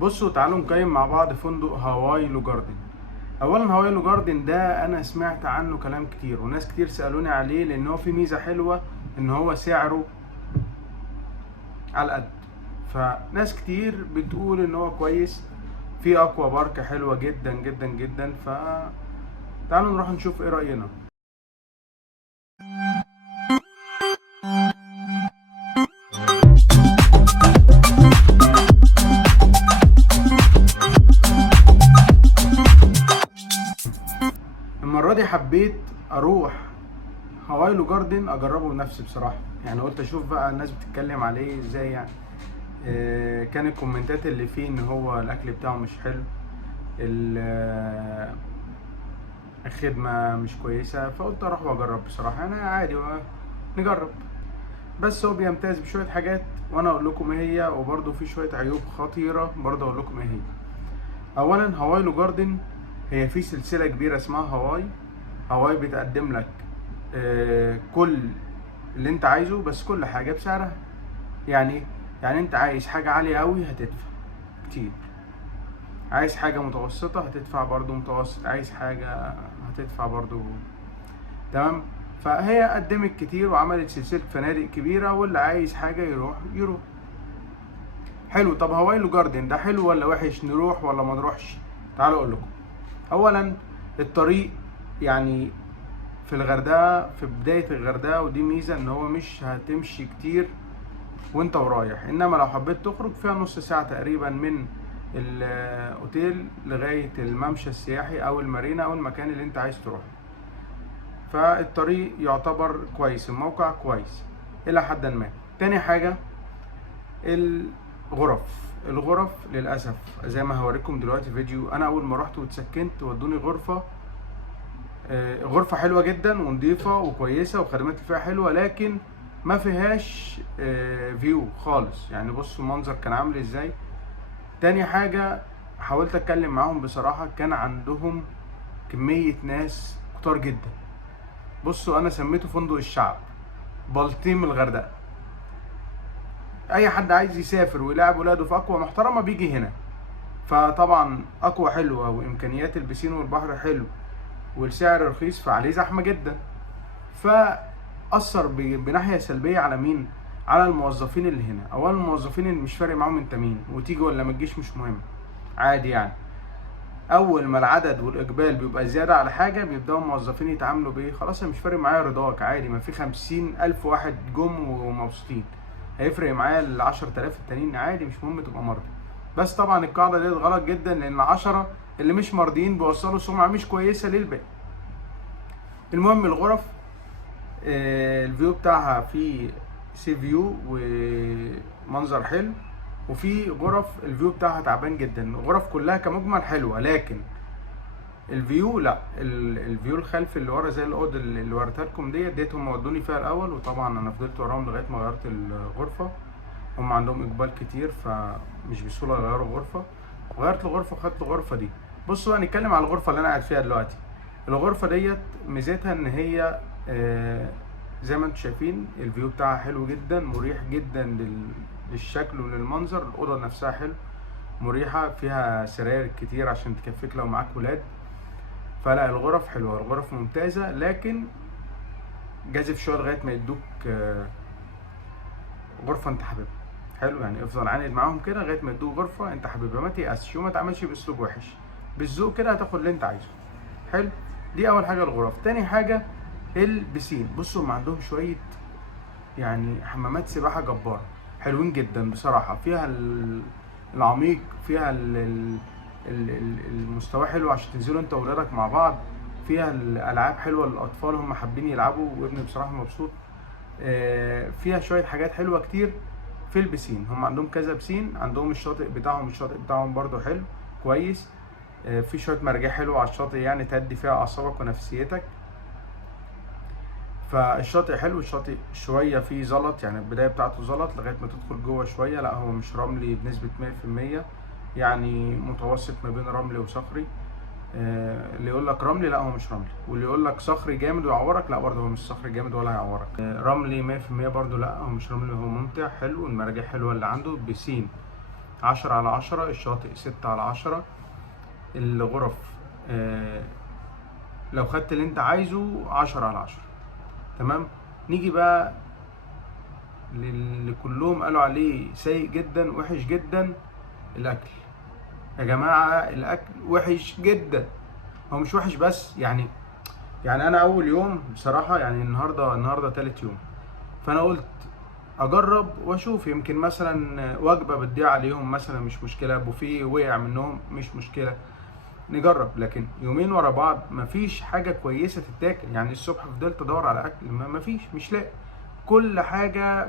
بصوا تعالوا نقيم مع بعض فندق هاواي لو جاردن. اولا هاواي لو جاردن ده انا سمعت عنه كلام كتير وناس كتير سألوني عليه، لان هو في ميزة حلوة ان هو سعره على قد. فناس كتير بتقول ان هو كويس، في اكوا بارك حلوة جدا جدا جدا. تعالوا نروح نشوف ايه رأينا. المرة دي حبيت اروح هاواي لو جاردن اجربه بنفسي بصراحة، يعني قلت اشوف بقى الناس بتتكلم عليه ازاي يعني. كان الكومنتات اللي فيه ان هو الاكل بتاعه مش حلو، الخدمة مش كويسة، فقلت اروح واجرب بصراحة. انا عادي نجرب، بس هو بيمتاز بشوية حاجات وانا اقول لكم ايه هي، وبرضه في شوية عيوب خطيرة برضه اقول لكم ايه هي. اولا هاواي لو جاردن هي في سلسلة كبيرة اسمها هاواي. هاواي بتقدم لك كل اللي انت عايزه، بس كل حاجة بسعرها. يعني يعني انت عايز حاجة عالية اوي هتدفع كتير، عايز حاجة متوسطة هتدفع برضو متوسط، عايز حاجة هتدفع برضو تمام. فهي قدمت كتير وعملت سلسلة فنادق كبيرة، واللي عايز حاجة يروح حلو. طب هاواي لو جاردن ده حلو ولا وحش؟ نروح ولا ما نروحش؟ تعالوا اقول لكم. اولا الطريق، يعني في الغردقة، في بداية الغردقة، ودي ميزة ان هو مش هتمشي كتير وانت ورايح، انما لو حبيت تخرج فيها نص ساعة تقريبا من الاوتيل لغاية الممشى السياحي او المارينا او المكان اللي انت عايز تروح. فالطريق يعتبر كويس، الموقع كويس الى حد ما. تاني حاجة الغرف للاسف زي ما هوريكم دلوقتي فيديو. انا اول ما رحت واتسكنت ودوني غرفة، غرفة حلوة جدا ونضيفة وكويسة وخدمات اللي فيها حلوة، لكن ما فيهاش فيو خالص. يعني بصوا المنظر كان عامل ازاي. تاني حاجة حاولت اتكلم معاهم بصراحة، كان عندهم كمية ناس كتار جدا. بصوا انا سميته فندق الشعب، بلطيم الغردقة. اي حد عايز يسافر ويلعب ولاده في اقوى محترمة بيجي هنا. فطبعا اقوى حلوة وامكانيات البسين والبحر حلو والسعر رخيص، فعليه زحمة جدا. فأثر بناحية سلبية على مين؟ على الموظفين اللي هنا. أولا الموظفين اللي مش فارق معاهم أنت مين وتيجي ولا ما تجيش، مش مهم، عادي يعني. أول ما العدد والإقبال بيبقى زيادة على حاجة بيبدأوا الموظفين يتعاملوا بإيه؟ خلاص أنا مش فارق معايا رضاك، عادي، ما في 50,000 واحد جم ومبسوطين، هيفرق معايا ال10,000 التانيين؟ عادي مش مهم تبقى مرضي. بس طبعا القاعدة دي غلط جدا، لأن 10 اللي مش مرضيين بيوصلوا سمعة مش كويسة للباقي. المهم الغرف، الفيو بتاعها فيه سي فيو ومنظر حلو، وفي غرف الفيو بتاعها تعبان جدا. الغرف كلها كمجمل حلوه، لكن الفيو لا، الفيو الخلفي اللي ورا زي الاوضه اللي وريتها لكم ديت هم ودوني فيها الاول، وطبعا انا فضلت وراهم لغايه ما غيرت الغرفه. هم عندهم اقبال كتير فمش بسهوله يغيروا غرفه. غيرت الغرفه وخدت الغرفه دي. بصوا بقى نتكلم على الغرفه اللي انا قاعد فيها دلوقتي. الغرفه ديت ميزتها ان هي زي ما انتم شايفين الفيو بتاعها حلو جدا، مريح جدا للشكل وللمنظر. الاوضه نفسها حلو، مريحه، فيها سراير كتير عشان تكفيك لو معاك ولاد. فلا الغرف حلوه، الغرف ممتازه، لكن جازف شويه لغايه ما يدوك غرفه انت حاببها. حلو يعني، افضل عاند معاهم كده لغايه ما يدوك غرفه انت حاببها، ما تيأسش وما تعملش باسلوب وحش، بالذوق كده هتاخد اللي انت عايزه. حلو. دي اول حاجه الغرف. تاني حاجه البسين. بصوا هم عندهم شويه يعني حمامات سباحه جباره، حلوين جدا بصراحه. فيها العميق، فيها المستوى حلو عشان تنزلوا انت وولادك مع بعض. فيها الالعاب حلوه للاطفال، هم حابين يلعبوا وابني بصراحه مبسوط. فيها شويه حاجات حلوه كتير في البسين. هم عندهم كذا بسين، عندهم الشاطئ بتاعهم برضو حلو كويس. في شويه مرجية حلوه على الشاطئ، يعني تهدي فيها اعصابك ونفسيتك. فالشاطئ حلو. الشاطئ شويه فيه زلط، يعني البدايه بتاعته زلط لغايه ما تدخل جوه شويه. لا هو مش رملي بنسبه 100%، يعني متوسط ما بين رملي وصخري. اللي يقول لك رملي لا هو مش رملي، واللي يقول لك صخري جامد ويعورك لا برضه هو مش صخري جامد ولا هيعورك. رملي 100% برضه لا هو مش رملي، هو ممتع حلو. المراجع حلوه اللي عنده. بسين 10/10، الشاطئ 6/10. الغرف لو خدت اللي انت عايزه 10/10. تمام. نيجي بقى اللي كلهم قالوا عليه سيء جدا وحش جدا، الاكل. يا جماعه الاكل وحش جدا. هو مش وحش بس، يعني انا اول يوم بصراحه، يعني النهارده تالت يوم، فانا قلت اجرب واشوف، يمكن مثلا وجبه بتضيع عليهم مثلا مش مشكله، بوفيه وقع منهم مش مشكله، نجرب. لكن يومين ورا بعض مفيش حاجه كويسه تتاكل. يعني الصبح فضلت ادور على اكل، مفيش، مش لاقي. كل حاجه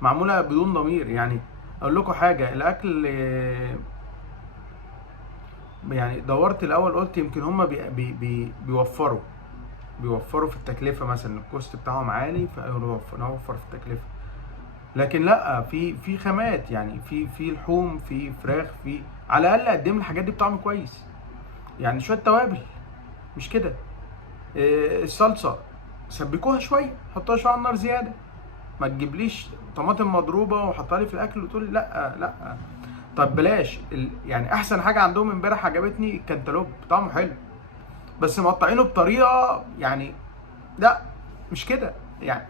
معموله بدون ضمير. يعني اقول لكم حاجه، الاكل يعني دورت الاول قلت يمكن هما بيوفروا في التكلفه، مثلا الكوست بتاعهم عالي فنوفر في التكلفه. لكن لا، في خامات، يعني في لحوم، في فراخ، في على الاقل قدم الحاجات دي بطعم كويس. يعني شويه توابل، مش كده. الصلصه سبكوها شويه، حطوها شويه على النار زياده. ما تجيبليش طماطم مضروبه وحطها لي في الاكل وتقول لي لا لا. طب بلاش يعني احسن حاجه عندهم امبارح عجبتني الكنتالوب، طعمه حلو بس مقطعينه بطريقه يعني لا، مش كده. يعني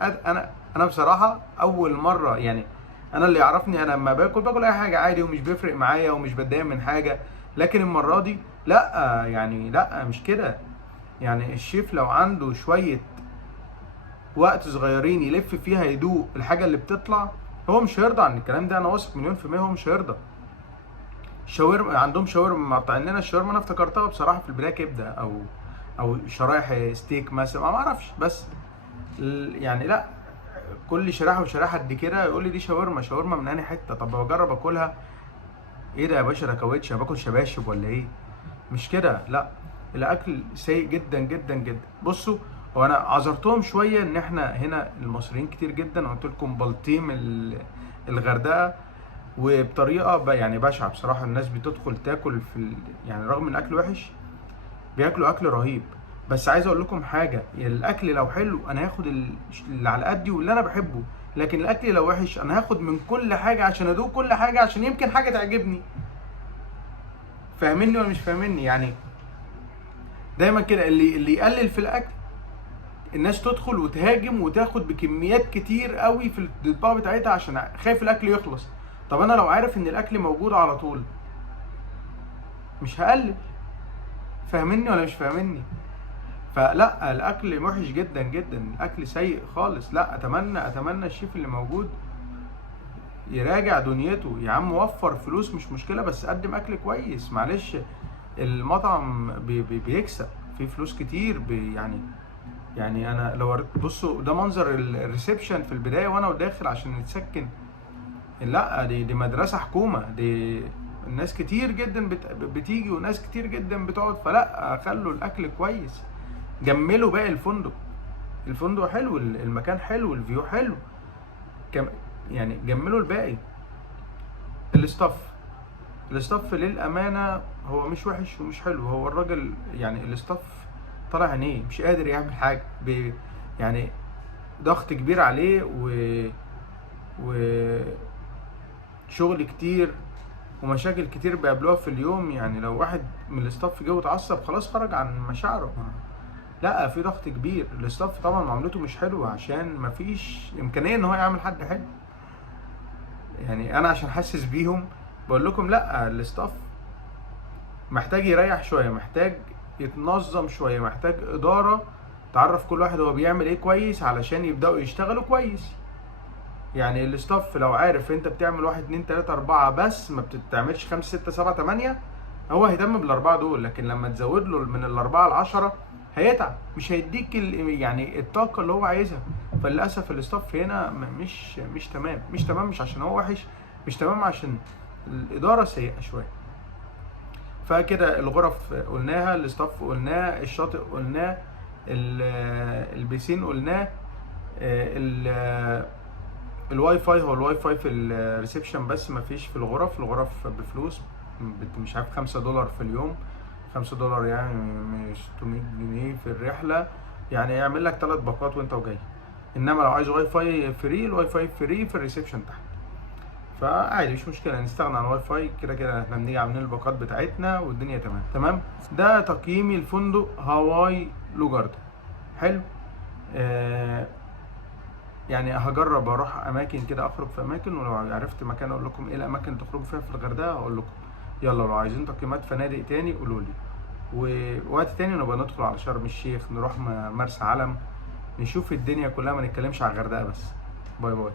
انا بصراحه اول مره، يعني انا اللي يعرفني انا لما باكل اي حاجه عادي ومش بيفرق معايا ومش بتضايق من حاجه. لكن المره دي لا، يعني لا مش كده. يعني الشيف لو عنده شويه وقت صغيرين يلف فيها يدوق الحاجه اللي بتطلع، هو مش هيرضى عن الكلام ده. انا واثق مليون في المية هو مش هيرضى. شاورما عندهم، شاورما مقطعين لنا الشاورما، انا افتكرتها بصراحه في البدايه كبده او شرايح ستيك مثلا، ما اعرفش. بس يعني لا، كل شريحه وشريحه قد كده يقول لي دي شاورما من انهي حته؟ طب بجرب اكلها، ايه ده يا باشا؟ ده كاوتش، انا باكل شباشب ولا ايه؟ مش كده، لا. الاكل سيء جدا جدا جدا. بصوا، هو انا عذرتهم شويه ان احنا هنا المصريين كتير جدا، قلت لكم بلطيم الغردقه، وبطريقه يعني بشعه بصراحه. الناس بتدخل تاكل يعني رغم ان الاكل وحش بياكلوا اكل رهيب. بس عايز اقول لكم حاجه، الاكل لو حلو انا هاخد اللي على قدي واللي انا بحبه، لكن الاكل لو وحش انا هاخد من كل حاجه عشان ادوق كل حاجه، عشان يمكن حاجه تعجبني. فاهميني ولا مش فاهميني؟ يعني دايما كده اللي يقلل في الاكل الناس تدخل وتهاجم وتاخد بكميات كتير قوي في الاطباق بتاعتها عشان خايف الاكل يخلص. طب انا لو عارف ان الاكل موجود على طول مش هقلل. فاهميني ولا مش فاهميني؟ فلا، الاكل وحش جدا جدا، الاكل سيء خالص. لا، اتمنى الشيف اللي موجود يراجع دنيته. يا عم وفر فلوس مش مشكله، بس قدم اكل كويس. معلش، المطعم بيكسب في فلوس كتير يعني انا لو بصوا ده منظر الريسبشن في البدايه وانا داخل عشان نتسكن. لا، دي مدرسه حكومه، دي الناس كتير جدا بتيجي وناس كتير جدا بتقعد. فلا، خلوا الاكل كويس، جملوا باقي الفندق حلو، المكان حلو، الفيو حلو، يعني جملوا الباقي. الاستاف للامانه هو مش وحش ومش حلو. هو الراجل يعني الاستاف طالع عينيه، مش قادر يعمل حاجه، يعني ضغط كبير عليه وشغل كتير ومشاكل كتير بيقابلوها في اليوم. يعني لو واحد من الاستاف جه واتعصب خلاص خرج عن مشاعره. لا، في ضغط كبير. الاستاف طبعا معاملته مش حلوه عشان مفيش امكانيه ان هو يعمل حد حلو. يعني انا عشان حاسس بيهم بقول لكم لا، الاستاف محتاج يريح شويه، محتاج يتنظم شويه، محتاج اداره تعرف كل واحد هو بيعمل ايه كويس علشان يبداوا يشتغلوا كويس. يعني الاستاف لو عارف انت بتعمل 1 2 3 4 بس ما بتعملش 5 6 7 8، هو هيهتم بالاربعه دول. لكن لما تزود له من الاربعه ل10 هيتعب، مش هيديك يعني الطاقه اللي هو عايزها. فللاسف الاستاف هنا مش تمام. مش عشان هو وحش، مش تمام عشان الاداره سيئه شويه. فكده الغرف قلناها، الاستاف قلناه، الشاطئ قلناه، البيسين قلناه، الواي فاي. هو الواي فاي في الريسبشن بس، ما فيش في الغرف بفلوس، مش عارف $5 في اليوم. $5 يعني مش 600 جنيه في الرحله، يعني يعمل لك 3 باقات وانت وجاي. انما لو عايز واي فاي فري، الواي فاي فري في الريسبشن تحت. فعادي مش مشكله نستغنى عن الواي فاي، كده كده احنا بنيجي عاملين الباقات بتاعتنا والدنيا تمام تمام. ده تقييمي لفندق هاواي لوجارد. حلو. يعني هجرب اروح اماكن كده، اخرج في اماكن، ولو عرفت مكان اقول لكم ايه الاماكن تخرجوا فيها في الغردقه هقول لكم. يلا لو عايزين تقييمات فنادق تاني قولوا لي، ووقت تاني نبقى ندخل على شرم الشيخ، نروح مرسى علم، نشوف الدنيا كلها، ما نتكلمش على الغردقه بس. باي باي.